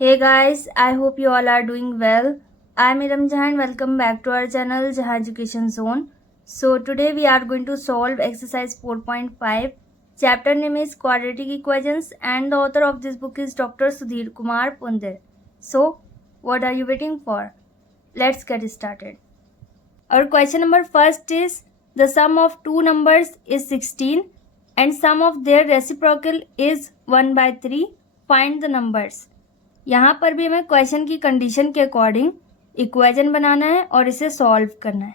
Hey guys, I hope you all are doing well. I'm Iram Jahan. Welcome back to our channel Jahan Education Zone. So today we are going to solve exercise 4.5. Chapter name is Quadratic Equations and the author of this book is Dr. Sudhir Kumar Pundir. So what are you waiting for? Let's get started. Our question number first is the sum of two numbers is 16 and sum of their reciprocal is 1/3. Find the numbers. यहाँ पर भी हमें question की condition के according equation बनाना है और इसे solve करना है।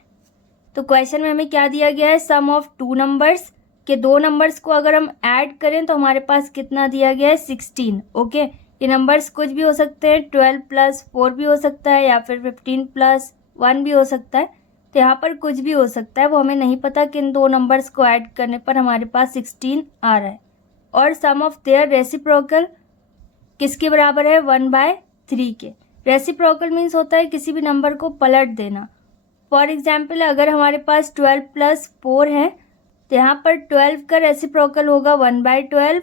तो क्वेश्चन में हमें क्या दिया गया है, सम ऑफ टू नंबर्स के दो नंबर्स को अगर हम ऐड करें तो हमारे पास कितना दिया गया है 16। ओके, ये नंबर्स कुछ भी हो सकते हैं, 12 + 4 भी हो सकता है या फिर 15 + 1 भी हो सकता है। तो यहाँ पर कुछ भी हो सकता है, वो हमें नहीं पता कि इन दो नंबर्स को ऐड करने पर हमारे पास 16 आ रहा है। और सम ऑफ देयर रेसिप्रोकल किसके बराबर है, 1/3 के। रेसिप्रोकल मीन्स होता है किसी भी नंबर को पलट देना। फॉर एग्जाम्पल अगर हमारे पास 12 + 4 है तो यहाँ पर 12 का रेसिप्रोकल होगा 1/12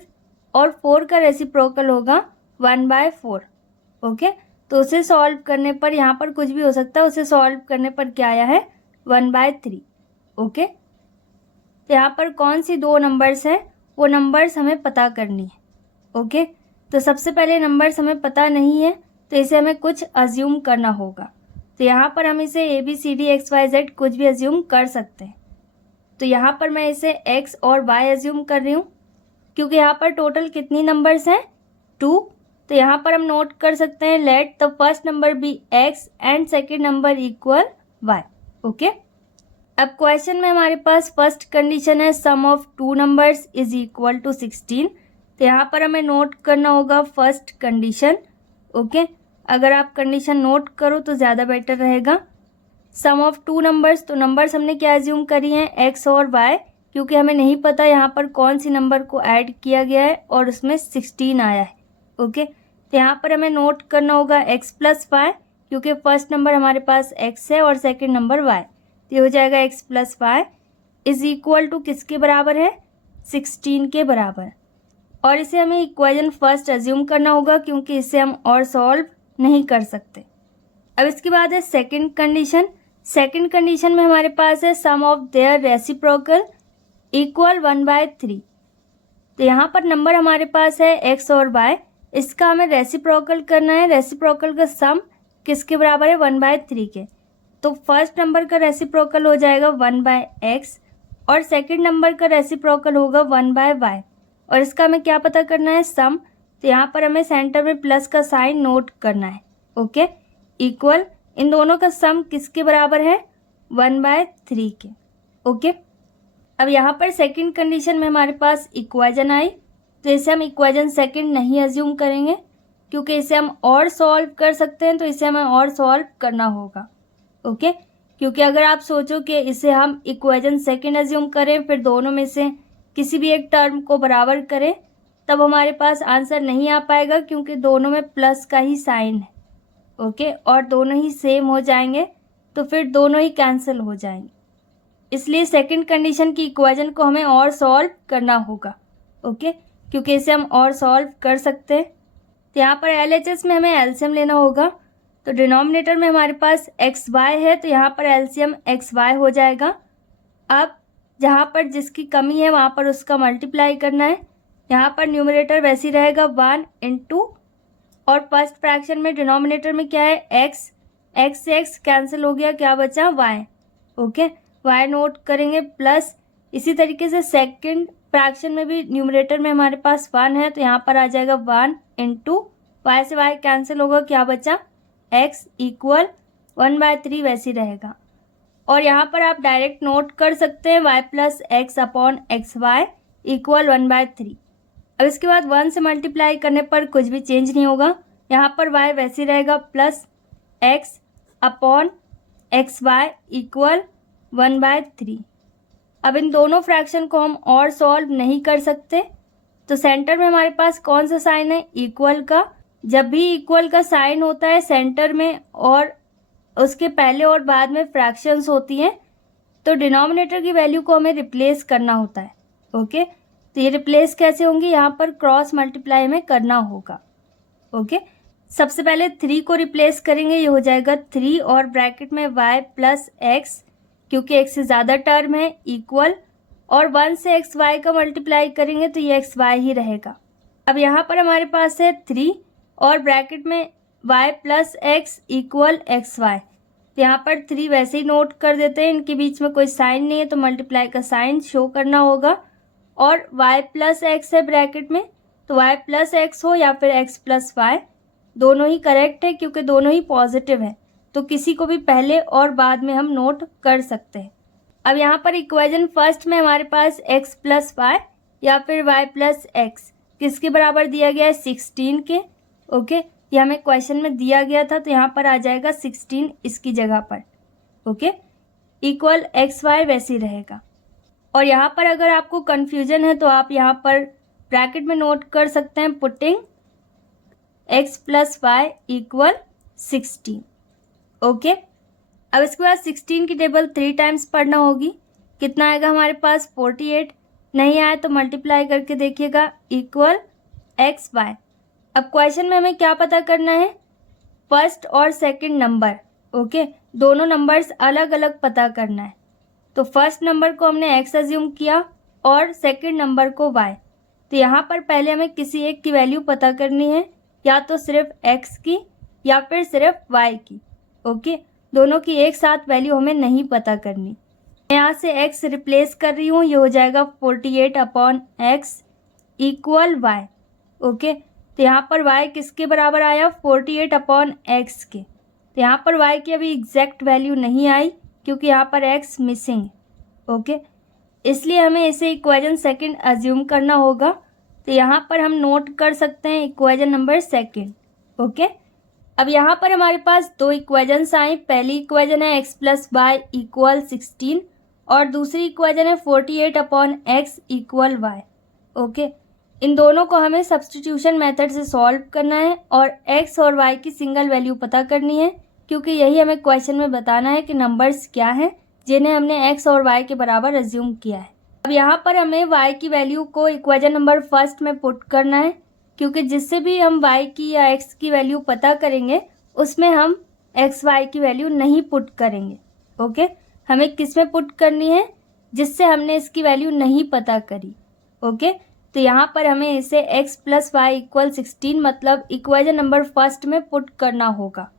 और 4 का रेसिप्रोकल होगा 1/4। ओके, तो उसे सॉल्व करने पर यहाँ पर कुछ भी हो सकता है, उसे सॉल्व करने पर क्या आया है 1/3। ओके, तो यहाँ पर कौन सी दो नंबर्स हैं वो नंबर्स हमें पता करनी है। ओके, तो सबसे पहले नंबर्स हमें पता नहीं है तो इसे हमें कुछ अज्यूम करना होगा। तो यहाँ पर हम इसे ABCD XYZ कुछ भी अज्यूम कर सकते हैं। तो यहाँ पर मैं इसे X और Y अज्यूम कर रही हूँ क्योंकि यहाँ पर टोटल कितनी नंबर्स हैं, 2। तो यहाँ पर हम नोट कर सकते हैं let the first number be X and second number equal Y। Okay, अब क्वेश्चन में हमारे पास फर्स्ट कंडीशन है sum of two numbers is equal to 16। तो यहाँ पर हमें नोट करना होगा फर्स्ट कंडीशन। ओके, अगर आप कंडीशन नोट करो तो ज़्यादा बेटर रहेगा। सम ऑफ टू नंबर्स, तो नंबर्स हमने क्या एज्यूम करी हैं X और Y, क्योंकि हमें नहीं पता यहाँ पर कौन सी नंबर को ऐड किया गया है और उसमें 16 आया है। ओके, तो यहाँ पर हमें नोट करना होगा X + Y, क्योंकि फर्स्ट नंबर हमारे पास X है और सेकेंड नंबर Y। तो ये हो जाएगा X + Y is equal to किसके बराबर है, 16 के बराबर। और इसे हमें इक्वेशन फर्स्ट अज्यूम करना होगा क्योंकि इसे हम और सॉल्व नहीं कर सकते। अब इसके बाद है सेकंड कंडीशन। सेकंड कंडीशन में हमारे पास है sum of their reciprocal equal 1/3। तो यहाँ पर नंबर हमारे पास है X और Y, इसका हमें रेसिप्रोकल करना है। रेसिप्रोकल का सम किसके बराबर है, 1/3 के। तो फर्स्ट नंबर का रेसिप्रोकल हो जाएगा 1/X और सेकेंड नंबर का रेसिप्रोकल होगा 1/Y। और इसका हमें क्या पता करना है, सम। तो यहाँ पर हमें सेंटर में प्लस का साइन नोट करना है। ओके, इक्वल इन दोनों का सम किसके बराबर है, 1/3 के। ओके, अब यहाँ पर सेकंड कंडीशन में हमारे पास इक्वेशन आई, तो इसे हम इक्वेशन सेकंड नहीं अज्यूम करेंगे क्योंकि इसे हम और सॉल्व कर सकते हैं, तो इसे हमें और सॉल्व करना होगा। ओके, क्योंकि अगर आप सोचो कि इसे हम इक्वेशन सेकंड अज्यूम करें फिर दोनों में से किसी भी एक टर्म को बराबर करें तब हमारे पास आंसर नहीं आ पाएगा क्योंकि दोनों में प्लस का ही साइन है। ओके, और दोनों ही सेम हो जाएंगे तो फिर दोनों ही कैंसिल हो जाएंगे। इसलिए सेकंड कंडीशन की इक्वेशन को हमें और सॉल्व करना होगा। ओके, क्योंकि इसे हम और सॉल्व कर सकते हैं। तो यहाँ पर LHS में हमें एलसीएम लेना होगा। तो डिनोमिनेटर में हमारे पास XY है तो यहाँ पर एलसीएम XY हो जाएगा। अब जहाँ पर जिसकी कमी है वहाँ पर उसका मल्टीप्लाई करना है। यहाँ पर न्यूमरेटर वैसे ही रहेगा 1 × और फर्स्ट फ्रैक्शन में डिनोमिनेटर में क्या है x से x कैंसिल हो गया, क्या बचा y। ओके, y नोट करेंगे प्लस। इसी तरीके से सेकंड फ्रैक्शन में भी न्यूमरेटर में हमारे पास 1 है तो यहाँ पर आ जाएगा 1 × y से y कैंसिल होगा, क्या बचा x इक्वल 1/3 वैसे ही रहेगा। और यहाँ पर आप डायरेक्ट नोट कर सकते हैं y + x/xy इक्वल 1/3। अब इसके बाद 1 से मल्टीप्लाई करने पर कुछ भी चेंज नहीं होगा, यहाँ पर y वैसे ही रहेगा प्लस x/xy इक्वल 1/3। अब इन दोनों फ्रैक्शन को हम और सॉल्व नहीं कर सकते, तो सेंटर में हमारे पास कौन सा साइन है, इक्वल का। जब भी इक्वल का साइन होता है सेंटर में और उसके पहले और बाद में फ्रैक्शंस होती हैं तो डिनोमिनेटर की वैल्यू को हमें रिप्लेस करना होता है। ओके, तो ये रिप्लेस कैसे होंगी, यहाँ पर क्रॉस मल्टीप्लाई में करना होगा। ओके, सबसे पहले 3 को रिप्लेस करेंगे, ये हो जाएगा 3 और ब्रैकेट में y प्लस एक्स, क्योंकि x से ज़्यादा टर्म है, इक्वल, और 1 से एक्स वाई का मल्टीप्लाई करेंगे तो ये एक्स वाई ही रहेगा। अब यहाँ पर हमारे पास है 3 और ब्रैकेट में y plus x equal x y. तो यहाँ पर 3 वैसे ही नोट कर देते हैं, इनके बीच में कोई साइन नहीं है तो मल्टीप्लाई का साइन शो करना होगा। और y प्लस एक्स है ब्रैकेट में, तो y प्लस एक्स हो या फिर x प्लस वाई, दोनों ही करेक्ट है क्योंकि दोनों ही पॉजिटिव है, तो किसी को भी पहले और बाद में हम नोट कर सकते हैं। अब यहाँ पर इक्वेशन फर्स्ट में हमारे पास x प्लस वाई या फिर y प्लस एक्स किसके बराबर दिया गया है, 16 के। ओके, ये हमें क्वेश्चन में दिया गया था तो यहाँ पर आ जाएगा 16 इसकी जगह पर। ओके, इक्वल एक्स वाई वैसे ही रहेगा। और यहाँ पर अगर आपको कन्फ्यूजन है तो आप यहाँ पर ब्रैकेट में नोट कर सकते हैं, putting x plus y equal 16। Okay, अब इसके बाद 16 की टेबल 3 टाइम्स पढ़ना होगी। कितना आएगा हमारे पास, 48। नहीं आया तो मल्टीप्लाई करके देखिएगा, इक्वल एक्स वाई। अब क्वेश्चन में हमें क्या पता करना है, फर्स्ट और सेकंड नंबर। ओके, दोनों नंबर्स अलग अलग पता करना है। तो फर्स्ट नंबर को हमने x अज्यूम किया और सेकंड नंबर को y। तो यहाँ पर पहले हमें किसी एक की वैल्यू पता करनी है, या तो सिर्फ x की या फिर सिर्फ y की। ओके, दोनों की एक साथ वैल्यू हमें नहीं पता करनी। मैं यहाँ से x रिप्लेस कर रही हूँ, ये हो जाएगा 48 upon X equal y। Okay, तो यहाँ पर y किसके बराबर आया, 48 अपॉन एक्स के। तो यहाँ पर y की अभी एग्जैक्ट वैल्यू नहीं आई क्योंकि यहाँ पर x मिसिंग है। ओके, इसलिए हमें इसे इक्वेशन सेकंड अज्यूम करना होगा। तो यहाँ पर हम नोट कर सकते हैं इक्वेशन नंबर सेकंड। ओके, अब यहाँ पर हमारे पास दो इक्वेशंस आई। पहली इक्वेशन है x प्लस वाई इक्वल 16 और दूसरी इक्वेशन है 48 upon X equal Y. Okay, इन दोनों को हमें सब्स्टिट्यूशन मेथड से सॉल्व करना है और x और y की सिंगल वैल्यू पता करनी है, क्योंकि यही हमें क्वेश्चन में बताना है कि नंबर्स क्या हैं जिन्हें हमने x और y के बराबर अज्यूम किया है। अब यहाँ पर हमें y की वैल्यू को इक्वेशन नंबर फर्स्ट में पुट करना है, क्योंकि जिससे भी हम y की या x की वैल्यू पता करेंगे उसमें हम x y की वैल्यू नहीं पुट करेंगे। ओके, हमें किस में पुट करनी है, जिससे हमने इसकी वैल्यू नहीं पता करी। ओके, तो यहाँ पर हमें इसे x प्लस वाई इक्वल 16 मतलब इक्वेशन नंबर फर्स्ट में पुट करना होगा।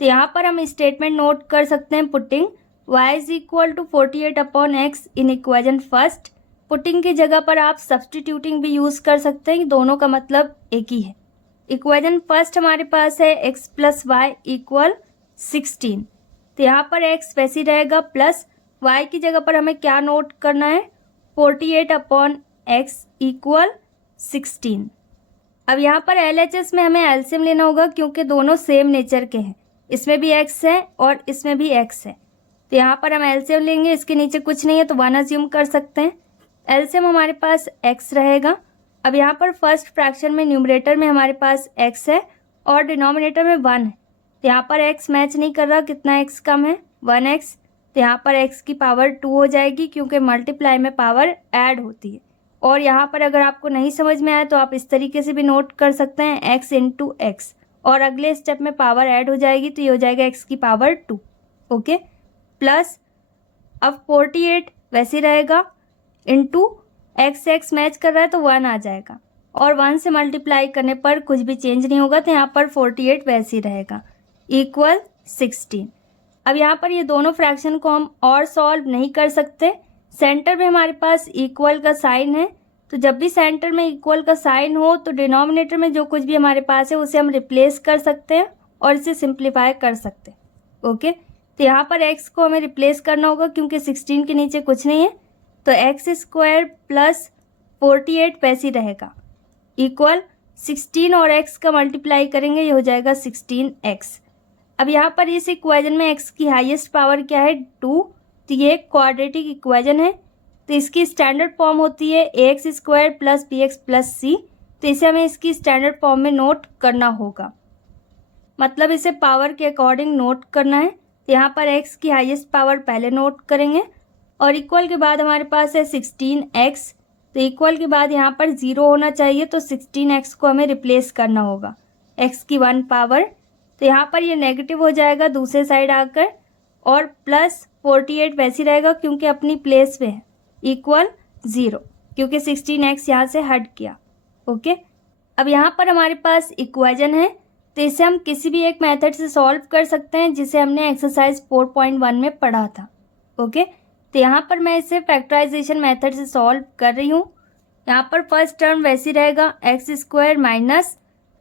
तो यहाँ पर हम स्टेटमेंट नोट कर सकते हैं, putting y is equal to 48 upon x in equation first. Putting की जगह पर आप सब्स्टिट्यूटिंग भी यूज़ कर सकते हैं, दोनों का मतलब एक ही है। इक्वेशन फर्स्ट हमारे पास है x प्लस वाई इक्वल 16। तो यहाँ पर x वैसे ही रहेगा, प्लस y की जगह पर हमें क्या नोट करना है, 48 अपॉन x इक्वल 16। अब यहाँ पर LHS में हमें एलसीएम लेना होगा क्योंकि दोनों सेम नेचर के हैं, इसमें भी x है और इसमें भी x है। तो यहाँ पर हम एलसीएम लेंगे, इसके नीचे कुछ नहीं है तो 1 अज्यूम कर सकते हैं। एलसीएम हमारे पास x रहेगा। अब यहाँ पर फर्स्ट फ्रैक्शन में न्यूमरेटर में हमारे पास x है और डिनोमिनेटर में 1 है। तो यहाँ पर x मैच नहीं कर रहा, कितना x कम है, 1x। तो यहाँ पर x की पावर 2 हो जाएगी क्योंकि मल्टीप्लाई में पावर ऐड होती है। और यहाँ पर अगर आपको नहीं समझ में आए तो आप इस तरीके से भी नोट कर सकते हैं, x इंटू एक्स, और अगले स्टेप में पावर ऐड हो जाएगी तो ये हो जाएगा x की पावर 2। ओके, प्लस अब 48 वैसे रहेगा, इंटू x मैच कर रहा है तो 1 आ जाएगा, और 1 से मल्टीप्लाई करने पर कुछ भी चेंज नहीं होगा, तो यहाँ पर 48 वैसे ही रहेगा, इक्वल 16। अब यहाँ पर ये दोनों फ्रैक्शन को हम और सॉल्व नहीं कर सकते। सेंटर में हमारे पास इक्वल का साइन है, तो जब भी सेंटर में इक्वल का साइन हो तो डिनोमिनेटर में जो कुछ भी हमारे पास है उसे हम रिप्लेस कर सकते हैं और इसे सिंप्लीफाई कर सकते हैं। ओके, तो यहाँ पर x को हमें रिप्लेस करना होगा क्योंकि 16 के नीचे कुछ नहीं है, तो एक्स स्क्वायर प्लस 48 वैसे ही रहेगा, इक्वल 16 और x का मल्टीप्लाई करेंगे, ये हो जाएगा 16x। अब यहाँ पर इस इक्वेशन में x की हाईएस्ट पावर क्या है, 2। तो ये क्वाड्रेटिक इक्वेशन है, तो इसकी स्टैंडर्ड फॉर्म होती है ax square plus bx plus c। तो इसे हमें इसकी स्टैंडर्ड फॉर्म में नोट करना होगा, मतलब इसे पावर के अकॉर्डिंग नोट करना है। तो यहाँ पर x की हाईएस्ट पावर पहले नोट करेंगे और इक्वल के बाद हमारे पास है 16x। तो इक्वल के बाद यहाँ पर 0 होना चाहिए, तो 16x को हमें रिप्लेस करना होगा। x की 1 पावर, तो यहाँ पर ये नेगेटिव हो जाएगा दूसरे साइड आकर, और प्लस 48 वैसे रहेगा क्योंकि अपनी प्लेस पे है, इक्वल 0 क्योंकि 16x यहाँ से हट गया। ओके, अब यहाँ पर हमारे पास इक्वेशन है, तो इसे हम किसी भी एक मेथड से सॉल्व कर सकते हैं जिसे हमने एक्सरसाइज 4.1 में पढ़ा था। ओके, तो यहाँ पर मैं इसे फैक्टराइजेशन मेथड से सॉल्व कर रही हूँ। यहाँ पर फर्स्ट टर्म वैसी रहेगा x² माइनस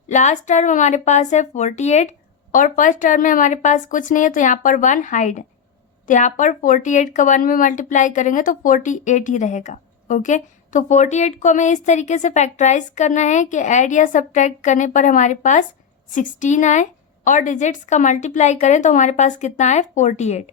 लास्ट टर्म हमारे पास है 48, और फर्स्ट टर्म में हमारे पास कुछ नहीं है तो यहाँ पर 1 हाइड है, तो यहाँ पर 48 का 1 में मल्टीप्लाई करेंगे तो 48 ही रहेगा। ओके, तो 48 को हमें इस तरीके से फैक्टराइज करना है कि ऐड या सब्ट्रैक्ट करने पर हमारे पास 16 आए, और डिजिट्स का मल्टीप्लाई करें तो हमारे पास कितना आए 48।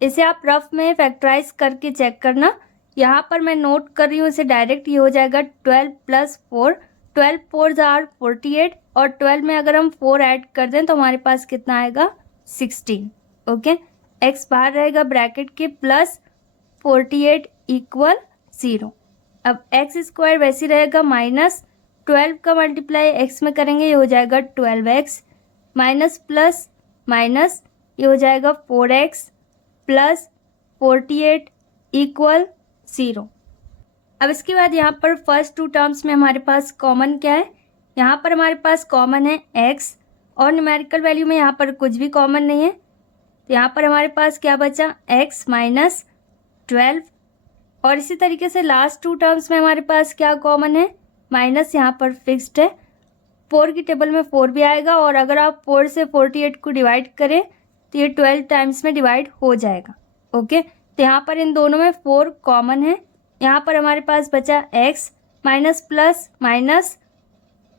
इसे आप रफ में फैक्टराइज करके चेक करना। यहाँ पर मैं नोट कर रही हूँ इसे डायरेक्ट, ये हो जाएगा 12 + 4, 12 4 आर 48, और 12 में अगर हम 4 ऐड कर दें तो हमारे पास कितना आएगा 16। ओके, x बाहर रहेगा ब्रैकेट के, प्लस 48 इक्वल 0। अब x² वैसे रहेगा माइनस 12 का मल्टीप्लाई x में करेंगे, ये हो जाएगा 12x, माइनस प्लस माइनस ये हो जाएगा 4x प्लस 48 इक्वल 0। अब इसके बाद यहाँ पर फर्स्ट 2 टर्म्स में हमारे पास कॉमन क्या है, यहाँ पर हमारे पास कॉमन है x, और न्यूमेरिकल वैल्यू में यहाँ पर कुछ भी कॉमन नहीं है, तो यहाँ पर हमारे पास क्या बचा x माइनस 12, और इसी तरीके से लास्ट 2 टर्म्स में हमारे पास क्या कॉमन है, माइनस यहाँ पर फिक्स्ड है, 4 की टेबल में 4 भी आएगा, और अगर आप 4 से 48 को डिवाइड करें तो ये 12 टाइम्स में डिवाइड हो जाएगा। ओके, तो यहाँ पर इन दोनों में 4 कॉमन है, यहाँ पर हमारे पास बचा x माइनस प्लस माइनस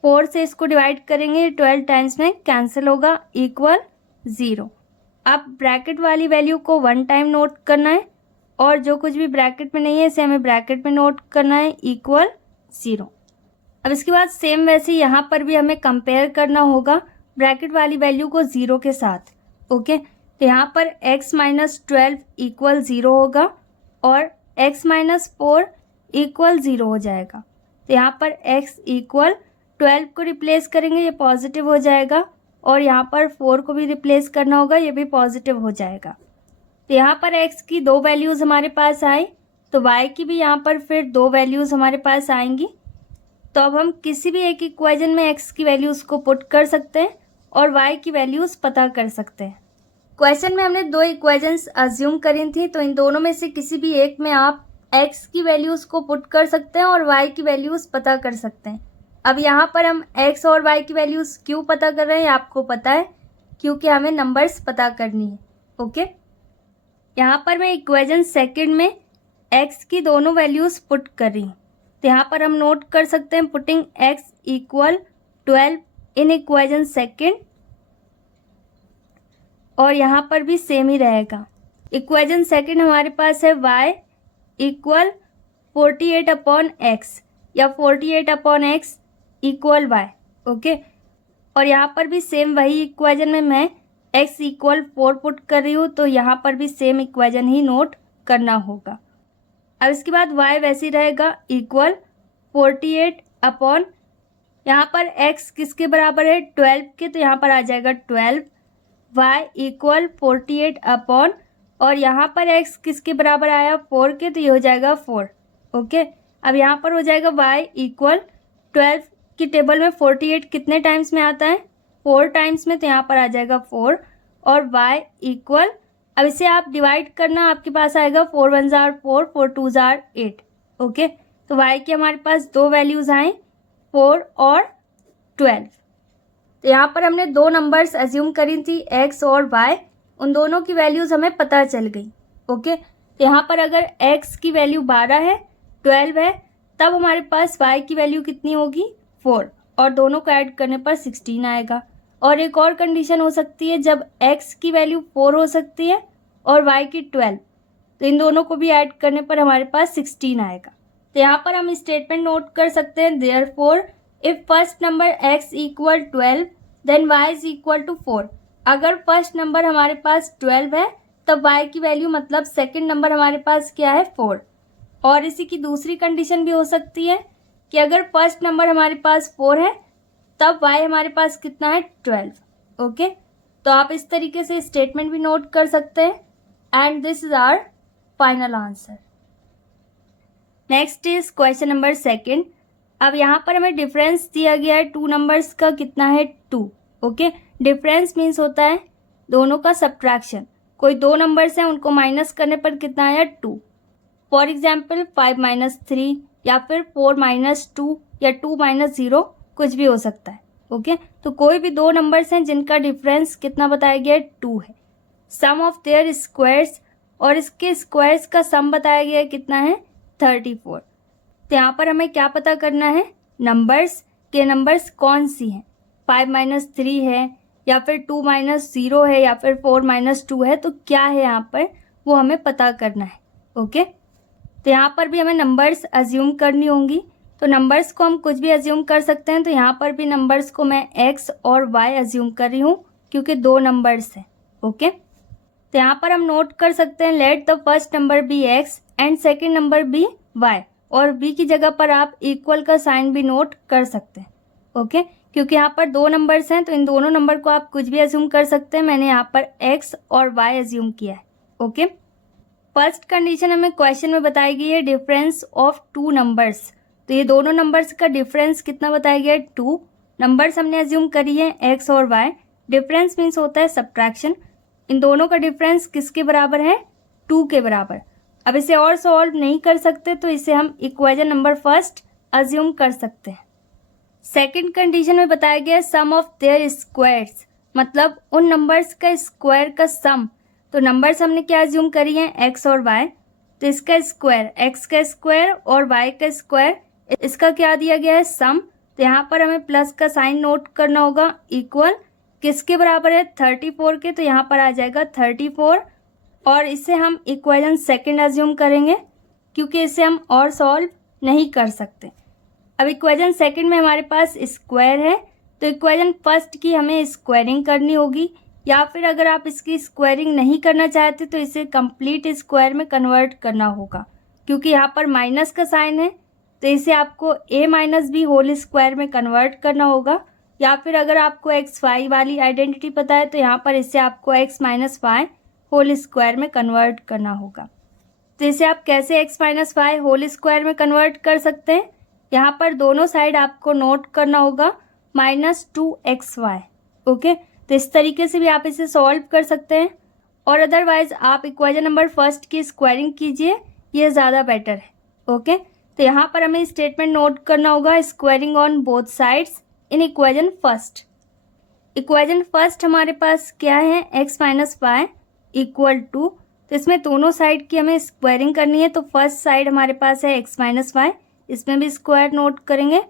4 से इसको डिवाइड करेंगे, ये 12 टाइम्स में कैंसिल होगा, इक्वल 0। अब ब्रैकेट वाली वैल्यू को 1 टाइम नोट करना है, और जो कुछ भी ब्रैकेट में नहीं है इसे हमें ब्रैकेट में नोट करना है, इक्वल 0। अब इसके बाद सेम वैसे यहाँ पर भी हमें कंपेयर करना होगा ब्रैकेट वाली वैल्यू को 0 के साथ। ओके, तो यहाँ पर x माइनस 12 इक्वल 0 होगा, और x माइनस 4 इक्वल 0 हो जाएगा, तो यहाँ पर x इक्वल 12 को रिप्लेस करेंगे, ये पॉजिटिव हो जाएगा, और यहाँ पर 4 को भी रिप्लेस करना होगा, ये भी पॉजिटिव हो जाएगा। तो यहाँ पर x की 2 वैल्यूज़ हमारे पास आई, तो y की भी यहाँ पर फिर 2 वैल्यूज़ हमारे पास आएंगी। तो अब हम किसी भी एक इक्वेशन में x की वैल्यूज़ को पुट कर सकते हैं और y की वैल्यूज़ पता कर सकते हैं। क्वेश्चन में हमने 2 इक्वेशंस अज्यूम करी थी, तो इन दोनों में से किसी भी एक में आप x की वैल्यूज़ को पुट कर सकते हैं और y की वैल्यूज़ पता कर सकते हैं। अब यहाँ पर हम x और y की वैल्यूज़ क्यों पता कर रहे हैं आपको पता है, क्योंकि हमें नंबर्स पता करनी है। ओके, यहाँ पर मैं इक्वेशन सेकंड में x की दोनों वैल्यूज़ पुट कर रही हूँ, तो यहाँ पर हम नोट कर सकते हैं putting x equal 12 in equation second, और यहाँ पर भी सेम ही रहेगा। इक्वेशन सेकंड हमारे पास है y इक्वल 48/x या 48/x इक्वल y। ओके, और यहाँ पर भी सेम वही इक्वेशन में मैं x इक्वल 4 पुट कर रही हूँ, तो यहाँ पर भी सेम इक्वेशन ही नोट करना होगा। अब इसके बाद y वैसे रहेगा इक्वल 48 यहाँ पर x किसके बराबर है 12 के, तो यहाँ पर आ जाएगा 12, y इक्वल 48 और यहाँ पर x किसके बराबर आया 4 के, तो ये हो जाएगा 4। ओके, अब यहाँ पर हो जाएगा y इक्वल 12 की टेबल में 48 कितने टाइम्स में आता है 4 टाइम्स में, तो यहाँ पर आ जाएगा 4, और y इक्वल, अब इसे आप डिवाइड करना, आपके पास आएगा 4 1 जार 4, 4 2 जार 8। ओके, तो y की हमारे पास 2 वैल्यूज़ आए 4 और 12। तो यहाँ पर हमने 2 नंबर्स एज्यूम करी थी x और y, उन दोनों की वैल्यूज़ हमें पता चल गई। ओके, तो यहाँ पर अगर x की वैल्यू 12 है 12 है, तब हमारे पास y की वैल्यू कितनी होगी 4, और दोनों को ऐड करने पर 16 आएगा। और एक और कंडीशन हो सकती है जब x की वैल्यू 4 हो सकती है और y की 12, तो इन दोनों को भी ऐड करने पर हमारे पास 16 आएगा। तो यहाँ पर हम स्टेटमेंट नोट कर सकते हैं, therefore if first number x equal 12 then y is equal to 4। अगर फर्स्ट नंबर हमारे पास 12 है तब y की वैल्यू मतलब सेकंड नंबर हमारे पास क्या है 4। और इसी की दूसरी कंडीशन भी हो सकती है कि अगर फर्स्ट नंबर हमारे पास 4 है तब y हमारे पास कितना है 12। ओके, तो आप इस तरीके से स्टेटमेंट भी नोट कर सकते हैं and this is our final answer. Next is question number 2। अब यहाँ पर हमें डिफरेंस दिया गया है टू नंबर्स का, कितना है 2। ओके, डिफरेंस मीन्स होता है दोनों का सब्ट्रैक्शन। कोई दो नंबर्स हैं उनको माइनस करने पर कितना आया 2। फॉर एग्जाम्पल 5 - 3 या फिर 4 - 2 या 2 - 0 कुछ भी हो सकता है। ओके, तो कोई भी दो नंबर्स हैं जिनका डिफरेंस कितना बताया गया है 2 है। सम ऑफ देयर स्क्वायर्स, और इसके स्क्वायर्स का सम बताया गया है कितना है 34। तो यहाँ पर हमें क्या पता करना है, नंबर्स के नंबर्स कौन सी हैं। 5 - 3 है या फिर 2 - 0 है या फिर 4 - 2 है, तो क्या है यहाँ पर वो हमें पता करना है। ओके, तो यहाँ पर भी हमें नंबर्स अज्यूम करनी होंगी। तो नंबर्स को हम कुछ भी अज्यूम कर सकते हैं। तो यहाँ पर भी नंबर्स को मैं x और y अज्यूम कर रही हूँ क्योंकि दो नंबर्स हैं। ओके, तो यहाँ पर हम नोट कर सकते हैं let the first number be x and second number be y, और b की जगह पर आप इक्वल का साइन भी नोट कर सकते हैं। ओके, क्योंकि यहाँ पर दो नंबर्स हैं तो इन दोनों नंबर को आप कुछ भी अज्यूम कर सकते हैं। मैंने यहाँ पर x और y अज्यूम किया है। ओके, फर्स्ट कंडीशन हमें क्वेश्चन में बताई गई है डिफरेंस ऑफ टू नंबर्स। तो ये दोनों नंबर्स का डिफरेंस कितना बताया गया है 2। नंबर्स हमने अज्यूम करी है x और y। डिफरेंस मीन्स होता है सब्ट्रैक्शन। इन दोनों का डिफरेंस किसके बराबर है 2 के बराबर। अब इसे और सॉल्व नहीं कर सकते तो इसे हम इक्वेशन नंबर फर्स्ट अज्यूम कर सकते हैं। सेकंड कंडीशन में बताया गया सम ऑफ देयर स्क्वायर्स, मतलब उन नंबर्स का स्क्वायर का सम। तो नंबर्स हमने क्या अज्यूम करी है x और y, तो इसका स्क्वायर x का स्क्वायर और y का स्क्वायर, इसका क्या दिया गया है सम। तो यहाँ पर हमें प्लस का साइन नोट करना होगा। इक्वल किसके बराबर है 34 के, तो यहाँ पर आ जाएगा 34, और इसे हम इक्वेशन सेकंड अज्यूम करेंगे क्योंकि इसे हम और सॉल्व नहीं कर सकते। अब इक्वेशन सेकंड में हमारे पास स्क्वायर है, तो इक्वेशन फर्स्ट की हमें स्क्वायरिंग करनी होगी, या फिर अगर आप इसकी स्क्वायरिंग नहीं करना चाहते तो इसे कंप्लीट स्क्वायर में कन्वर्ट करना होगा। क्योंकि यहाँ पर माइनस का साइन है तो इसे आपको a - b होल स्क्वायर में कन्वर्ट करना होगा, या फिर अगर आपको x y वाली आइडेंटिटी पता है तो यहाँ पर इसे आपको x - y होल स्क्वायर में कन्वर्ट करना होगा। तो इसे आप कैसे x - y होल स्क्वायर में कन्वर्ट कर सकते हैं, यहाँ पर दोनों साइड आपको नोट करना होगा -2xy। ओके, तो इस तरीके से भी आप इसे सॉल्व कर सकते हैं, और अदरवाइज आप इक्वेशन नंबर फर्स्ट की स्क्वायरिंग कीजिए, ये ज़्यादा बेटर है। ओके, तो यहाँ पर हमें स्टेटमेंट नोट करना होगा squaring on both sides in equation first. Equation first हमारे पास क्या है x - y इक्वल टू, तो इसमें दोनों साइड की हमें स्क्वायरिंग करनी है। तो फर्स्ट साइड हमारे पास है x - y, इसमें भी स्क्वायर नोट करेंगे,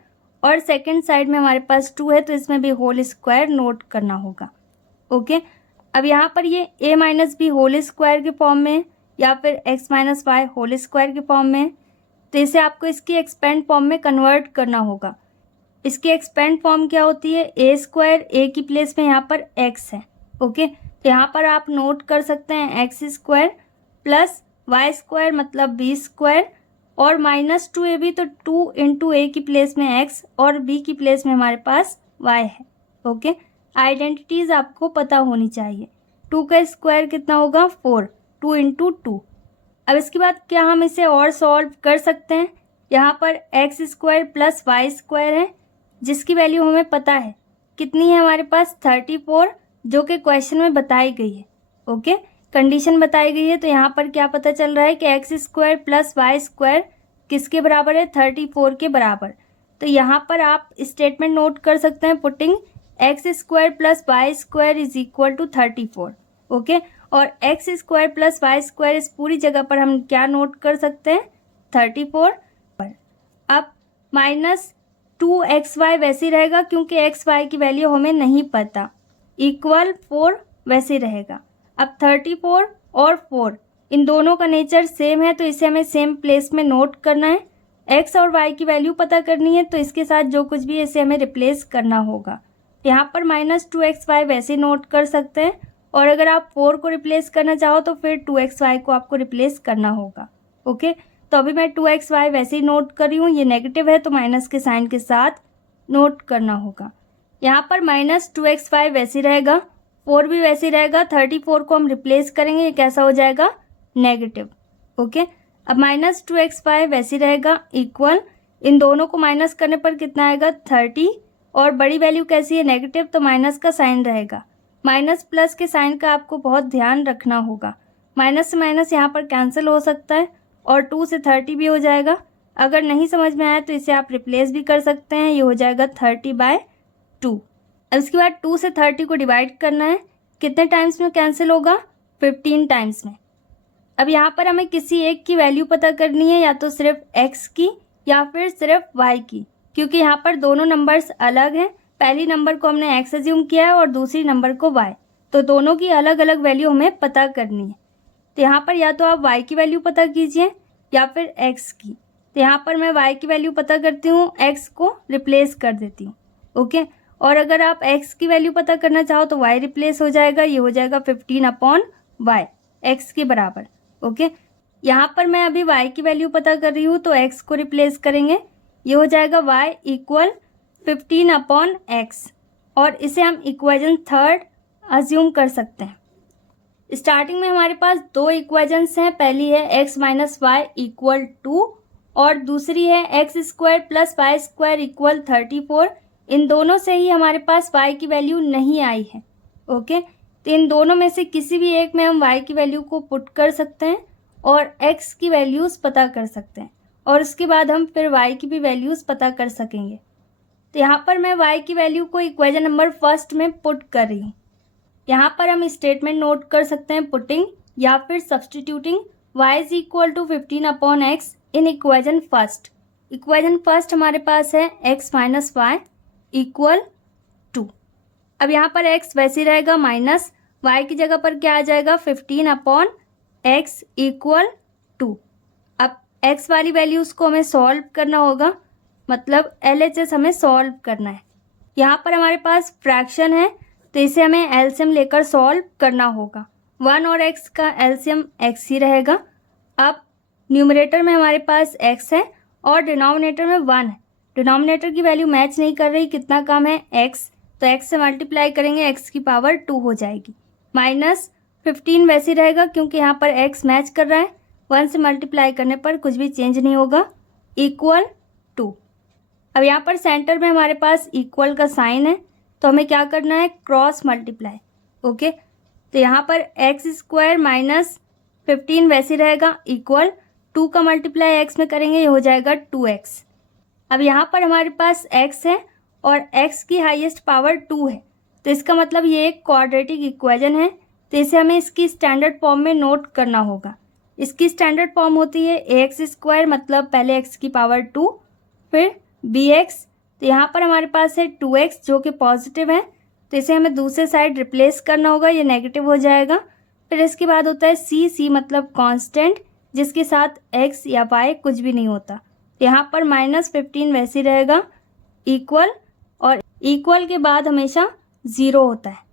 और सेकंड साइड में हमारे पास 2 है तो इसमें भी होल स्क्वायर नोट करना होगा। ओके, अब यहाँ पर ये a - b होल स्क्वायर के फॉर्म में या फिर x - y होल स्क्वायर के फॉर्म में, तो इसे आपको इसकी एक्सपेंड फॉर्म में कन्वर्ट करना होगा। इसकी एक्सपेंड फॉर्म क्या होती है, a स्क्वायर, a की प्लेस में यहाँ पर x है। ओके, तो यहाँ पर आप नोट कर सकते हैं x square plus y square मतलब b स्क्वायर, और -2ab, तो 2 इंटू a की प्लेस में x और b की प्लेस में हमारे पास y है। ओके, आइडेंटिटीज आपको पता होनी चाहिए। 2 का स्क्वायर कितना होगा 4, 2 इंटू 2। अब इसके बाद क्या हम इसे और सॉल्व कर सकते हैं, यहाँ पर x square plus y square है जिसकी वैल्यू हमें पता है कितनी है हमारे पास 34, जो कि क्वेश्चन में बताई गई है। ओके, कंडीशन बताई गई है, तो यहाँ पर क्या पता चल रहा है कि x square plus y square किसके बराबर है 34 के बराबर। तो यहाँ पर आप स्टेटमेंट नोट कर सकते हैं putting x square plus y square is equal to 34। Okay, और x square plus y square इस पूरी जगह पर हम क्या नोट कर सकते हैं 34 पर। अब -2xy वैसे ही रहेगा क्योंकि xy की वैल्यू हमें नहीं पता, इक्वल 4 वैसे रहेगा। अब 34 और 4 इन दोनों का नेचर सेम है तो इसे हमें सेम प्लेस में नोट करना है। x और y की वैल्यू पता करनी है तो इसके साथ जो कुछ भी है इसे हमें रिप्लेस करना होगा। यहाँ पर -2xy वैसे ही नोट कर सकते हैं, और अगर आप 4 को रिप्लेस करना चाहो तो फिर 2xy को आपको रिप्लेस करना होगा। ओके, तो अभी मैं 2xy वैसे ही नोट कर रही हूँ, ये नेगेटिव है तो माइनस के साइन के साथ नोट करना होगा। यहाँ पर -2x5 वैसे रहेगा, 4 भी वैसे रहेगा, 34 को हम रिप्लेस करेंगे, ये कैसा हो जाएगा, नेगेटिव। ओके, अब -2x5 वैसे रहेगा इक्वल, इन दोनों को माइनस करने पर कितना आएगा, 30, और बड़ी वैल्यू कैसी है, नेगेटिव, तो माइनस का साइन रहेगा। माइनस प्लस के साइन का आपको बहुत ध्यान रखना होगा। माइनस से माइनस यहाँ पर कैंसिल हो सकता है और 2 से 30 भी हो जाएगा। अगर नहीं समझ में आया तो इसे आप रिप्लेस भी कर सकते हैं, ये हो जाएगा 30/2। अब इसके बाद 2 से 30 को डिवाइड करना है, कितने टाइम्स में कैंसिल होगा, 15 टाइम्स में। अब यहाँ पर हमें किसी एक की वैल्यू पता करनी है, या तो सिर्फ x की या फिर सिर्फ y की, क्योंकि यहाँ पर दोनों नंबर्स अलग हैं। पहली नंबर को हमने x एज्यूम किया है और दूसरी नंबर को y, तो दोनों की अलग अलग वैल्यू हमें पता करनी है। तो यहाँ पर या तो आप y की वैल्यू पता कीजिए या फिर x की। तो यहाँ पर मैं y की वैल्यू पता करती हूँ, x को रिप्लेस कर देती हूँ। ओके, और अगर आप x की वैल्यू पता करना चाहो तो y रिप्लेस हो जाएगा, ये हो जाएगा 15/y, x के बराबर। ओके, यहाँ पर मैं अभी y की वैल्यू पता कर रही हूँ तो x को रिप्लेस करेंगे, ये हो जाएगा y इक्वल 15/x, और इसे हम इक्वेशन थर्ड अज्यूम कर सकते हैं। स्टार्टिंग में हमारे पास दो इक्वेशंस हैं, पहली है x माइनस वाई इक्वल 2 और दूसरी है x square plus y square equal 34। इन दोनों से ही हमारे पास y की वैल्यू नहीं आई है। ओके, तो इन दोनों में से किसी भी एक में हम y की वैल्यू को पुट कर सकते हैं और x की वैल्यूज़ पता कर सकते हैं, और उसके बाद हम फिर y की भी वैल्यूज़ पता कर सकेंगे। तो यहाँ पर मैं y की वैल्यू को इक्वेशन नंबर फर्स्ट में पुट कर रही हूँ। यहाँ पर हम स्टेटमेंट नोट कर सकते हैं पुटिंग या फिर substituting y is equal to 15/x in equation first. Equation first हमारे पास है x माइनस वाई इक्वल 2। अब यहाँ पर x वैसे रहेगा, माइनस y की जगह पर क्या आ जाएगा, 15/x इक्वल 2। अब x वाली वैल्यूज़ को हमें सॉल्व करना होगा, मतलब LHS हमें सॉल्व करना है। यहाँ पर हमारे पास फ्रैक्शन है तो इसे हमें एलसीएम लेकर सॉल्व करना होगा। 1 और x का एलसीएम x ही रहेगा। अब न्यूमरेटर में हमारे पास x है और डिनोमिनेटर में 1 है। डिनोमिनेटर की वैल्यू मैच नहीं कर रही, कितना कम है, x, तो x से मल्टीप्लाई करेंगे, x की पावर 2 हो जाएगी। माइनस 15 वैसे रहेगा क्योंकि यहाँ पर x मैच कर रहा है, 1 से मल्टीप्लाई करने पर कुछ भी चेंज नहीं होगा, इक्वल 2। अब यहाँ पर सेंटर में हमारे पास इक्वल का साइन है तो हमें क्या करना है, क्रॉस मल्टीप्लाई। ओके, तो यहाँ पर x स्क्वायर माइनस 15 वैसे रहेगा इक्वल 2 का मल्टीप्लाई x में करेंगे, ये हो जाएगा 2x। अब यहाँ पर हमारे पास x है और x की हाईएस्ट पावर 2 है, तो इसका मतलब ये एक क्वाड्रेटिक इक्वेशन है, तो इसे हमें इसकी स्टैंडर्ड फॉर्म में नोट करना होगा। इसकी स्टैंडर्ड फॉर्म होती है ax स्क्वायर, मतलब पहले x की पावर 2 फिर bx, तो यहाँ पर हमारे पास है 2x जो कि पॉजिटिव है, तो इसे हमें दूसरे साइड रिप्लेस करना होगा, ये नेगेटिव हो जाएगा। फिर इसके बाद होता है c मतलब कांस्टेंट, जिसके साथ x या y कुछ भी नहीं होता। तो यहाँ पर -15 वैसे रहेगा इक्वल, और इक्वल के बाद हमेशा 0 होता है।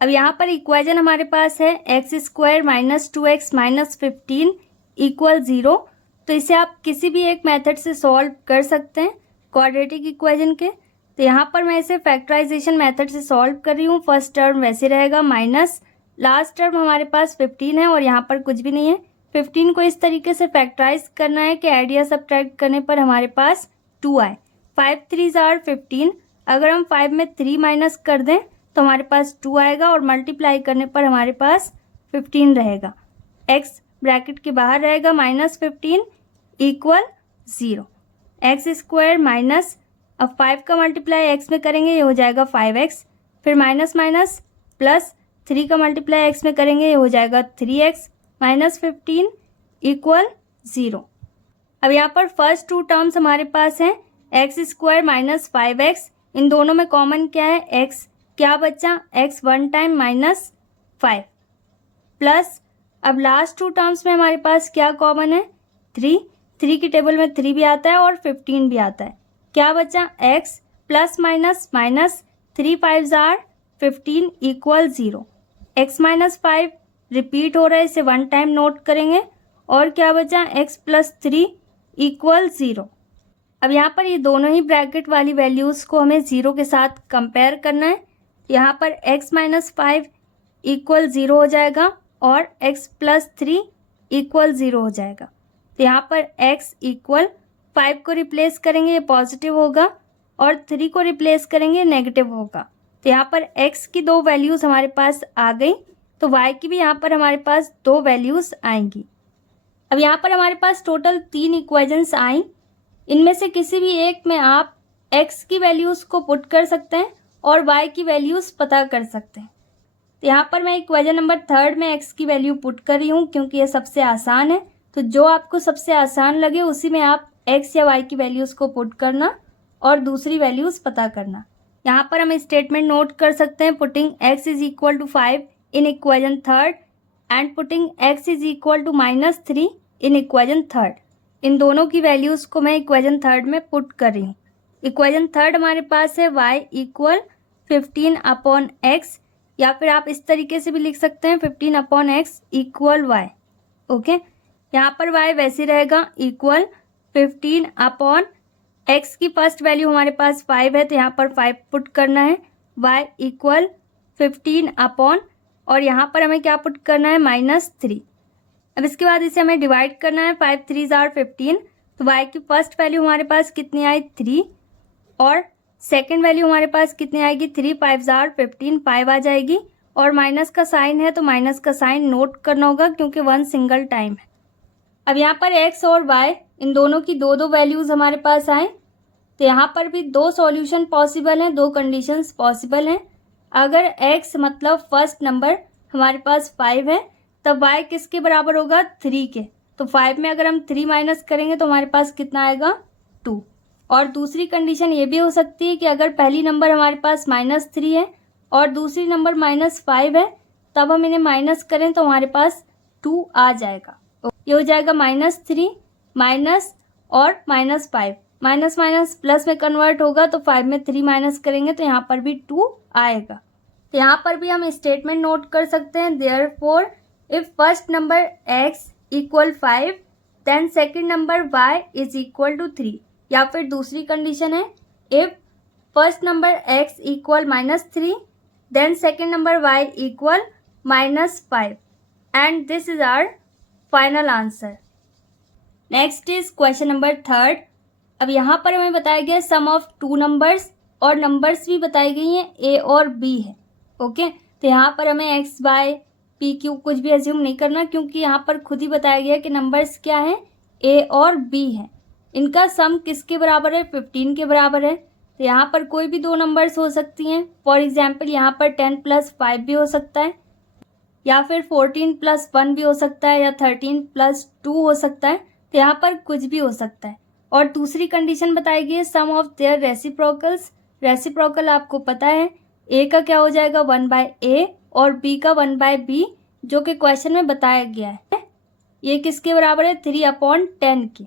अब यहाँ पर इक्वेशन हमारे पास है x square minus 2x minus 15 equal 0, तो इसे आप किसी भी एक मेथड से सॉल्व कर सकते हैं क्वाड्रेटिक इक्वेशन के। तो यहाँ पर मैं इसे फैक्टराइजेशन मेथड से सॉल्व कर रही हूँ। फर्स्ट टर्म वैसे रहेगा माइनस, लास्ट टर्म हमारे पास 15 है और यहाँ पर कुछ भी नहीं है। 15 को इस तरीके से फैक्टराइज करना है कि ऐड या सब्ट्रैक्ट करने पर हमारे पास 2 आए। 5 3s are 15, अगर हम 5 में 3 माइनस कर दें तो हमारे पास 2 आएगा और मल्टीप्लाई करने पर हमारे पास 15 रहेगा। x ब्रैकेट के बाहर रहेगा -15 इक्वल 0। एक्स स्क्वायर माइनस, अब 5 का मल्टीप्लाई x में करेंगे, ये हो जाएगा 5x, फिर माइनस माइनस प्लस 3 का मल्टीप्लाई x में करेंगे, ये हो जाएगा 3x माइनस 15 इक्वल 0। अब यहाँ पर फर्स्ट 2 टर्म्स हमारे पास हैं एक्स स्क्वायर माइनस 5x, इन दोनों में कॉमन क्या है, x, क्या बचा, x 1 टाइम माइनस 5 प्लस, अब लास्ट 2 टर्म्स में हमारे पास क्या कॉमन है, 3 की टेबल में 3 भी आता है और 15 भी आता है, क्या बचा, x plus minus minus 3 5s are 15 equal 0। x minus 5 repeat हो रहा है, इसे 1 टाइम नोट करेंगे, और क्या बचा, x प्लस 3 इक्वल 0। अब यहाँ पर ये दोनों ही ब्रैकेट वाली वैल्यूज़ को हमें 0 के साथ कंपेयर करना है। यहाँ पर x माइनस 5 इक्वल 0 हो जाएगा और x प्लस 3 इक्वल 0 हो जाएगा। तो यहाँ पर x इक्वल 5 को रिप्लेस करेंगे, ये पॉजिटिव होगा, और 3 को रिप्लेस करेंगे, नेगेटिव होगा। तो यहाँ पर x की दो वैल्यूज़ हमारे पास आ गई, तो y की भी यहाँ पर हमारे पास दो वैल्यूज़ आएंगी। अब यहाँ पर हमारे पास टोटल 3 इक्वेशंस आई। इनमें से किसी भी एक में आप x की वैल्यूज़ को पुट कर सकते हैं और y की वैल्यूज़ पता कर सकते हैं। तो यहाँ पर मैं इक्वेशन नंबर 3 में x की वैल्यू पुट कर रही हूँ क्योंकि ये सबसे आसान है। तो जो आपको सबसे आसान लगे उसी में आप x या y की वैल्यूज़ को पुट करना और दूसरी वैल्यूज़ पता करना। यहाँ पर हम स्टेटमेंट नोट कर सकते हैं, putting x is equal to 5 in equation 3 and putting x is equal to -3 in equation 3। इन दोनों की वैल्यूज़ को मैं इक्वेशन 3 में पुट कर रही हूँ। इक्वेशन 3 हमारे पास है y इक्वल 15 अपॉन x, या फिर आप इस तरीके से भी लिख सकते हैं 15 upon x equal y। Okay, यहाँ पर y वैसे रहेगा इक्वल 15 अपॉन x की फर्स्ट वैल्यू हमारे पास 5 है, तो यहाँ पर 5 पुट करना है, y इक्वल 15 अपॉन, और यहाँ पर हमें क्या पुट करना है, -3। अब इसके बाद इसे हमें डिवाइड करना है, 5 3 आर 15। तो y की फर्स्ट वैल्यू हमारे पास कितनी आई, 3, और सेकंड वैल्यू हमारे पास कितनी आएगी, 3 5 आर 15, 5 आ जाएगी, और माइनस का साइन है तो माइनस का साइन नोट करना होगा क्योंकि 1 सिंगल टाइम है। अब यहाँ पर x और y इन दोनों की दो दो वैल्यूज़ हमारे पास आए, तो यहाँ पर भी दो सॉल्यूशन पॉसिबल हैं, दो कंडीशंस पॉसिबल हैं। अगर x मतलब फर्स्ट नंबर हमारे पास 5 है, तब y किसके बराबर होगा, 3 के। तो 5 में अगर हम 3 माइनस करेंगे तो हमारे पास कितना आएगा, 2। और दूसरी कंडीशन ये भी हो सकती है कि अगर पहली नंबर हमारे पास -3 है और दूसरी नंबर -5 है, तब हम इन्हें माइनस करें तो हमारे पास 2 आ जाएगा। ये हो जाएगा -3 माइनस और -5, माइनस माइनस प्लस में कन्वर्ट होगा, तो 5 में 3 माइनस करेंगे तो यहाँ पर भी 2 आएगा। तो यहाँ पर भी हम स्टेटमेंट नोट कर सकते हैं, therefore if first number x equal 5 then second number y is equal to 3। या फिर दूसरी कंडीशन है, if first number x equal -3 then second number y equal -5, and this is our final answer. Next is question number 3। अब यहाँ पर हमें बताया गया सम ऑफ 2 नंबर्स, और नंबर्स भी बताई गई हैं a और b है। ओके, तो यहाँ पर हमें x y p q कुछ भी एज्यूम नहीं करना क्योंकि यहाँ पर खुद ही बताया गया है कि नंबर्स क्या हैं, a और b है। इनका सम किसके बराबर है, 15 के बराबर है। तो यहाँ पर कोई भी दो नंबर्स हो सकती हैं। फॉर एग्जाम्पल यहाँ पर 10 + 5 भी हो सकता है, या फिर 14 + 1 भी हो सकता है, या 13 + 2 हो सकता है। तो यहाँ पर कुछ भी हो सकता है। और दूसरी कंडीशन बताई गई है sum of their reciprocals. Reciprocal आपको पता है, a का क्या हो जाएगा 1/a और b का 1/b, जो कि क्वेश्चन में बताया गया है। ये किसके बराबर है, 3/10 के।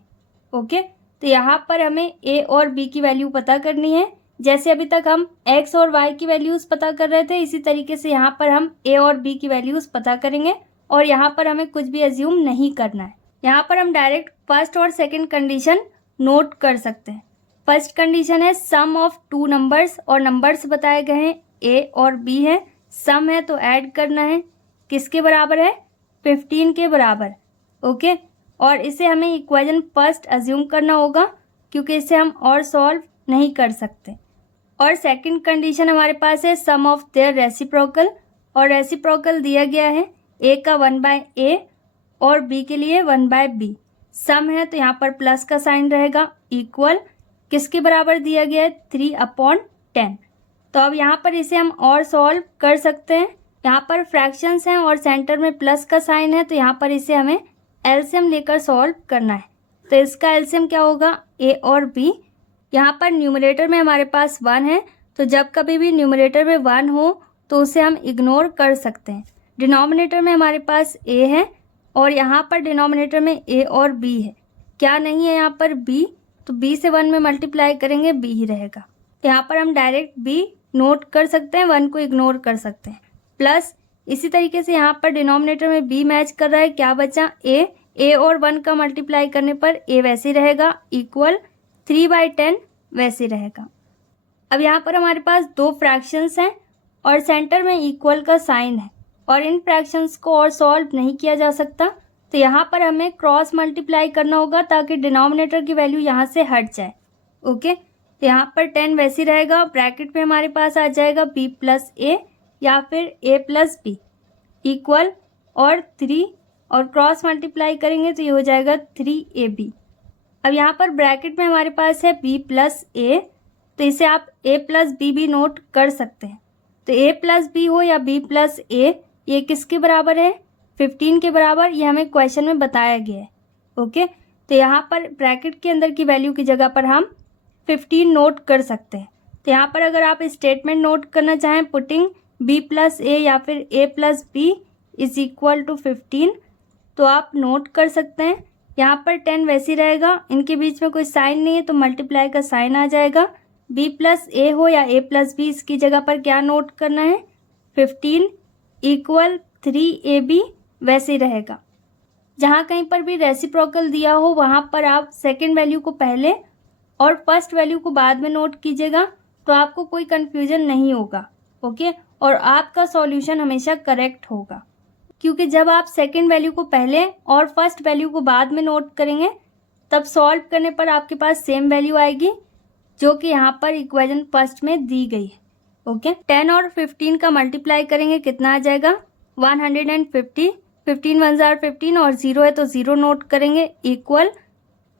ओके, तो यहाँ पर हमें a और b की वैल्यू पता करनी है। जैसे अभी तक हम x और y की वैल्यूज़ पता कर रहे थे, इसी तरीके से यहाँ पर हम a और b की वैल्यूज़ पता करेंगे, और यहाँ पर हमें कुछ भी एज्यूम नहीं करना है। यहाँ पर हम डायरेक्ट फर्स्ट और सेकंड कंडीशन नोट कर सकते हैं। फर्स्ट कंडीशन है सम ऑफ 2 नंबर्स, और नंबर्स बताए गए हैं a और b है, सम है तो ऐड करना है, किसके बराबर है, 15 के बराबर। ओके, और इसे हमें इक्वेशन फर्स्ट अज्यूम करना होगा क्योंकि इसे हम और सॉल्व नहीं कर सकते। और सेकंड कंडीशन हमारे पास है सम ऑफ देयर रेसिप्रोकल, और रेसिप्रोकल दिया गया है a का 1/a और b के लिए 1/b। सम है तो यहाँ पर प्लस का साइन रहेगा, इक्वल किसके बराबर दिया गया है, 3/10। तो अब यहाँ पर इसे हम और सॉल्व कर सकते हैं। यहाँ पर फ्रैक्शंस हैं और सेंटर में प्लस का साइन है, तो यहाँ पर इसे हमें एलसीएम लेकर सॉल्व करना है। तो इसका एलसीएम क्या होगा, a और b। यहाँ पर न्यूमरेटर में हमारे पास 1 है, तो जब कभी भी न्यूमरेटर में 1 हो तो उसे हम इग्नोर कर सकते हैं। डिनोमिनेटर में हमारे पास a है, और यहाँ पर डिनोमिनेटर में a और b है। क्या नहीं है यहाँ पर b, तो b से 1 में मल्टीप्लाई करेंगे b ही रहेगा। यहाँ पर हम डायरेक्ट b नोट कर सकते हैं, 1 को इग्नोर कर सकते हैं। प्लस इसी तरीके से यहाँ पर डिनोमिनेटर में b मैच कर रहा है, क्या बचा a और 1 का मल्टीप्लाई करने पर a वैसे ही रहेगा, इक्वल 3/10 वैसे रहेगा। अब यहाँ पर हमारे पास दो फ्रैक्शंस हैं और सेंटर में इक्वल का साइन है और इन फ्रैक्शंस को और सॉल्व नहीं किया जा सकता, तो यहाँ पर हमें क्रॉस मल्टीप्लाई करना होगा ताकि डिनोमिनेटर की वैल्यू यहाँ से हट जाए। ओके, तो यहाँ पर 10 वैसे ही रहेगा, ब्रैकेट में हमारे पास आ जाएगा b प्लस ए या फिर a प्लस बी इक्वल और 3 और क्रॉस मल्टीप्लाई करेंगे तो ये हो जाएगा 3ab। अब यहाँ पर ब्रैकेट में हमारे पास है b प्लस ए, तो इसे आप a प्लस बी भी नोट कर सकते हैं। तो a प्लस बी हो या b प्लस ए, ये किसके बराबर है? 15 के बराबर, ये हमें क्वेश्चन में बताया गया है। ओके, तो यहाँ पर ब्रैकेट के अंदर की वैल्यू की जगह पर हम 15 नोट कर सकते हैं। तो यहाँ पर अगर आप स्टेटमेंट नोट करना चाहें पुटिंग b प्लस ए या फिर a plus B is equal to 15, तो आप नोट कर सकते हैं। यहाँ पर 10 वैसे ही रहेगा, इनके बीच में कोई साइन नहीं है तो मल्टीप्लाई का साइन आ जाएगा। b प्लस ए हो या a प्लस बी, इसकी जगह पर क्या नोट करना है? 15 इक्वल 3ab वैसे ही रहेगा। जहाँ कहीं पर भी रेसिप्रोकल दिया हो वहाँ पर आप सेकंड वैल्यू को पहले और फर्स्ट वैल्यू को बाद में नोट कीजिएगा, तो आपको कोई कंफ्यूजन नहीं होगा। ओके, और आपका सॉल्यूशन हमेशा करेक्ट होगा, क्योंकि जब आप सेकंड वैल्यू को पहले और फर्स्ट वैल्यू को बाद में नोट करेंगे तब सॉल्व करने पर आपके पास सेम वैल्यू आएगी जो कि यहाँ पर इक्वेशन फर्स्ट में दी गई है। ओके, 10 और 15 का मल्टीप्लाई करेंगे कितना आ जाएगा? 150। 15 1 जार 15 और 0 है तो 0 नोट करेंगे इक्वल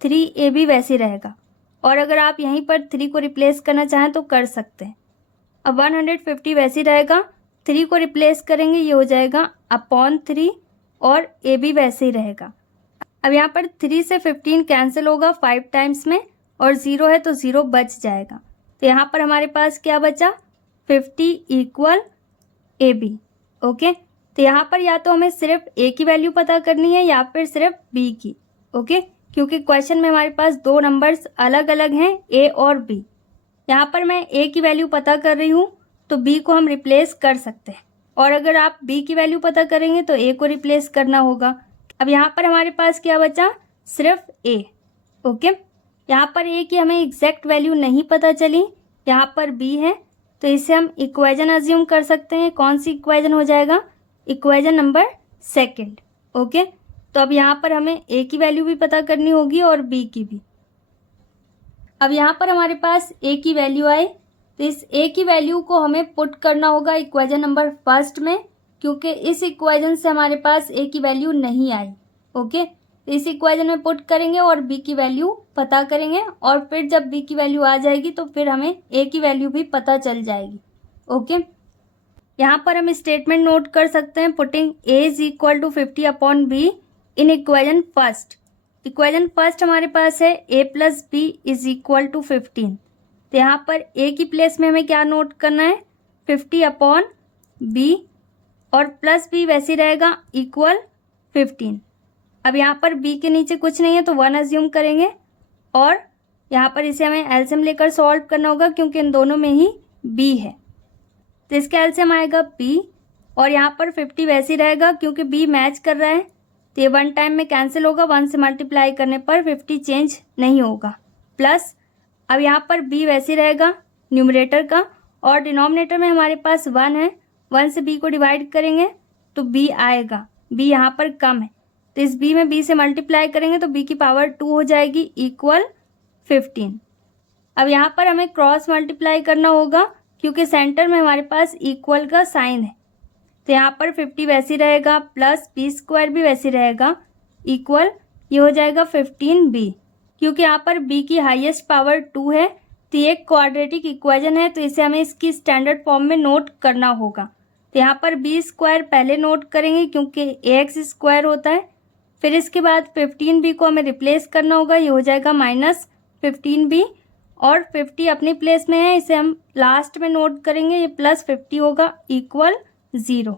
3ab वैसे रहेगा। और अगर आप यहीं पर 3 को रिप्लेस करना चाहें तो कर सकते हैं। अब 150 वैसे रहेगा, 3 को रिप्लेस करेंगे, ये हो जाएगा अपॉन 3 और ab वैसे ही रहेगा। अब यहाँ पर 3 से 15 कैंसिल होगा 5 टाइम्स में और 0 है तो 0 बच जाएगा। तो यहाँ पर हमारे पास क्या बचा? 50 इक्वल ab। ओके, तो यहाँ पर या तो हमें सिर्फ a की वैल्यू पता करनी है या फिर सिर्फ b की। ओके, क्योंकि क्वेश्चन में हमारे पास दो नंबर्स अलग अलग हैं, a और b। यहाँ पर मैं a की वैल्यू पता कर रही हूँ तो b को हम रिप्लेस कर सकते हैं, और अगर आप b की वैल्यू पता करेंगे तो a को रिप्लेस करना होगा। अब यहाँ पर हमारे पास क्या बचा? सिर्फ a। ओके, यहाँ पर a की हमें एग्जैक्ट वैल्यू नहीं पता चली, यहाँ पर b है, तो इसे हम इक्वेशन अज्यूम कर सकते हैं। कौन सी इक्वेशन हो जाएगा? Equation number second. ओके, तो अब यहाँ पर हमें a की वैल्यू भी पता करनी होगी और b की भी। अब यहाँ पर हमारे पास a की वैल्यू आई, तो इस a की वैल्यू को हमें पुट करना होगा इक्वेशन नंबर फर्स्ट में, क्योंकि इस इक्वेशन से हमारे पास a की वैल्यू नहीं आई। ओके, तो इस इक्वेशन में पुट करेंगे और b की वैल्यू पता करेंगे, और फिर जब b की वैल्यू आ जाएगी तो फिर हमें a की वैल्यू भी पता चल जाएगी। ओके, यहाँ पर हम स्टेटमेंट नोट कर सकते हैं putting a is equal to 50 upon b in equation first. Equation first हमारे पास है a plus B is equal to 15। तो यहाँ पर a की प्लेस में हमें क्या नोट करना है? 50 अपॉन b और प्लस b वैसे रहेगा इक्वल 15। अब यहाँ पर b के नीचे कुछ नहीं है तो 1 अज्यूम करेंगे, और यहाँ पर इसे हमें एलसीएम लेकर सॉल्व करना होगा क्योंकि इन दोनों में ही b है, तो इसका एलसीएम आएगा b, और यहाँ पर 50 वैसे ही रहेगा क्योंकि b मैच कर रहा है, तो ये 1 टाइम में कैंसिल होगा, 1 से मल्टीप्लाई करने पर 50 चेंज नहीं होगा। प्लस अब यहाँ पर b वैसे ही रहेगा न्यूमरेटर का, और डिनोमिनेटर में हमारे पास 1 है, 1 से b को डिवाइड करेंगे तो b आएगा, b यहाँ पर कम है, तो इस b में b से मल्टीप्लाई करेंगे तो b की पावर 2 हो जाएगी इक्वल 15। अब यहाँ पर हमें क्रॉस मल्टीप्लाई करना होगा क्योंकि सेंटर में हमारे पास इक्वल का साइन है, तो यहाँ पर 50 वैसे रहेगा प्लस b स्क्वायर भी वैसे रहेगा इक्वल, ये हो जाएगा 15b। क्योंकि यहाँ पर b की हाईएस्ट पावर 2 है तो ये एक क्वाड्रेटिक इक्वेशन है, तो इसे हमें इसकी स्टैंडर्ड फॉर्म में नोट करना होगा। तो यहाँ पर b स्क्वायर पहले नोट करेंगे क्योंकि ax स्क्वायर होता है, फिर इसके बाद 15b को हमें रिप्लेस करना होगा, ये हो जाएगा माइनस 15b, और 50 अपनी प्लेस में है, इसे हम लास्ट में नोट करेंगे, ये प्लस 50 होगा इक्वल 0।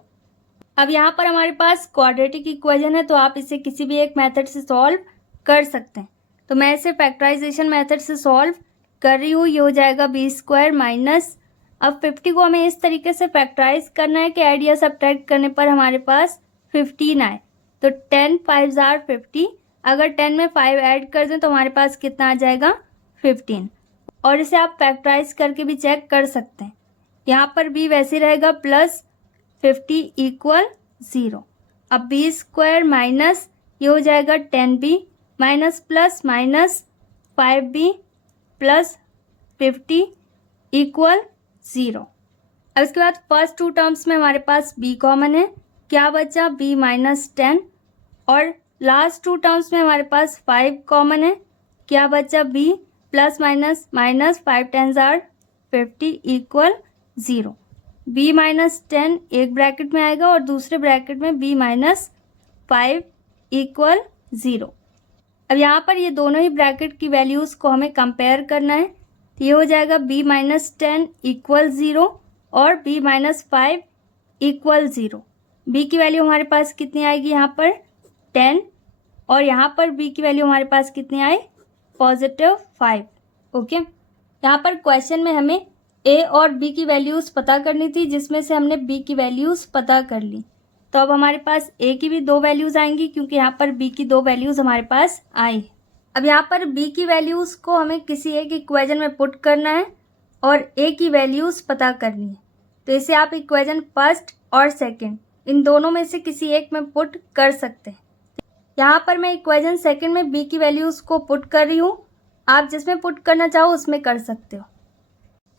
अब यहाँ पर हमारे पास क्वाड्रेटिक इक्वेशन है तो आप इसे किसी भी एक मेथड से सॉल्व कर सकते हैं। तो मैं इसे फैक्टराइजेशन मेथड से सॉल्व कर रही हूँ, ये हो जाएगा b स्क्वायर माइनस, अब 50 को हमें इस तरीके से फैक्टराइज करना है कि आइडिया सब्ट्रैक्ट करने पर हमारे पास 15 आए, तो 10 5 जार 50, अगर 10 में 5 ऐड कर दें तो हमारे पास कितना आ जाएगा? 15। और इसे आप फैक्टराइज करके भी चेक कर सकते हैं। यहाँ पर b वैसे रहेगा प्लस 50 इक्वल 0। अब b स्क्वायर माइनस ये हो जाएगा 10b minus plus minus 5b plus 50 equal 0। अब इसके बाद फर्स्ट टू टर्म्स में हमारे पास b कॉमन है, क्या बचा b माइनस 10। और लास्ट टू टर्म्स में हमारे पास 5 कॉमन है, क्या बचा b plus minus minus 5 10 or 50 equal 0। b minus 10 एक ब्रैकेट में आएगा और दूसरे ब्रैकेट में b माइनस 5 इक्वल 0। अब यहाँ पर ये दोनों ही ब्रैकेट की वैल्यूज़ को हमें कंपेयर करना है, तो ये हो जाएगा b माइनस 10 इक्वल 0 और b माइनस 5 इक्वल 0। b की वैल्यू हमारे पास कितनी आएगी यहाँ पर 10 और यहाँ पर b की वैल्यू हमारे पास कितनी आई पॉजिटिव 5। ओके, यहाँ पर क्वेश्चन में हमें a और b की वैल्यूज़ पता करनी थी, जिसमें से हमने b की वैल्यूज़ पता कर ली। तो अब हमारे पास a की भी 2 वैल्यूज़ आएंगी, क्योंकि यहाँ पर b की 2 वैल्यूज़ हमारे पास आई। अब यहाँ पर b की वैल्यूज़ को हमें किसी एक इक्वेशन में पुट करना है और a की वैल्यूज़ पता करनी है। तो इसे आप इक्वेशन फर्स्ट और सेकंड इन दोनों में से किसी एक में पुट कर सकते हैं। यहाँ पर मैं इक्वेशन सेकंड में b की वैल्यूज़ को पुट कर रही हूँ, आप जिसमें पुट करना चाहो उसमें कर सकते हो।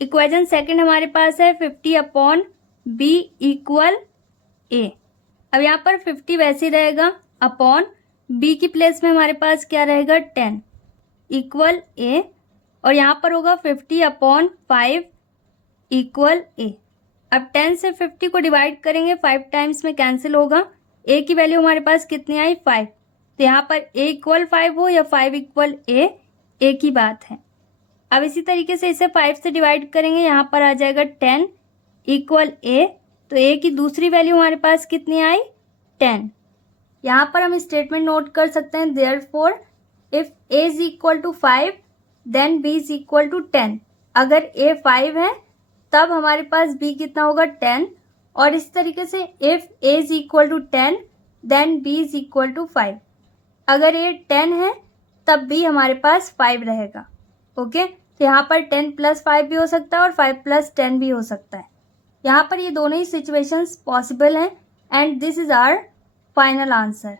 इक्वेशन सेकंड हमारे पास है 50 अपॉन b इक्वल a। अब यहाँ पर 50 वैसे ही रहेगा, अपॉन b की प्लेस में हमारे पास क्या रहेगा 10 इक्वल a, और यहाँ पर होगा 50 अपॉन 5 इक्वल a। अब 10 से 50 को डिवाइड करेंगे, 5 टाइम्स में कैंसिल होगा, a की वैल्यू हमारे पास कितनी आई 5। तो यहाँ पर a इक्वल 5 हो या 5 इक्वल a, एक ही बात है। अब इसी तरीके से इसे 5 से डिवाइड करेंगे, यहाँ पर आ जाएगा 10 इक्वल a। तो a की दूसरी वैल्यू हमारे पास कितनी आई 10। यहाँ पर हम स्टेटमेंट नोट कर सकते हैं, therefore if a is equal to 5 then b is equal to 10। अगर a 5 है तब हमारे पास b कितना होगा 10, और इस तरीके से if a is equal to 10 then b is equal to 5। अगर a 10 है तब b हमारे पास 5 रहेगा। ओके, तो यहाँ पर 10 प्लस 5 भी हो सकता है और 5 प्लस 10 भी हो सकता है। यहाँ पर ये दोनों ही सिचुएशंस पॉसिबल हैं and this is our final answer.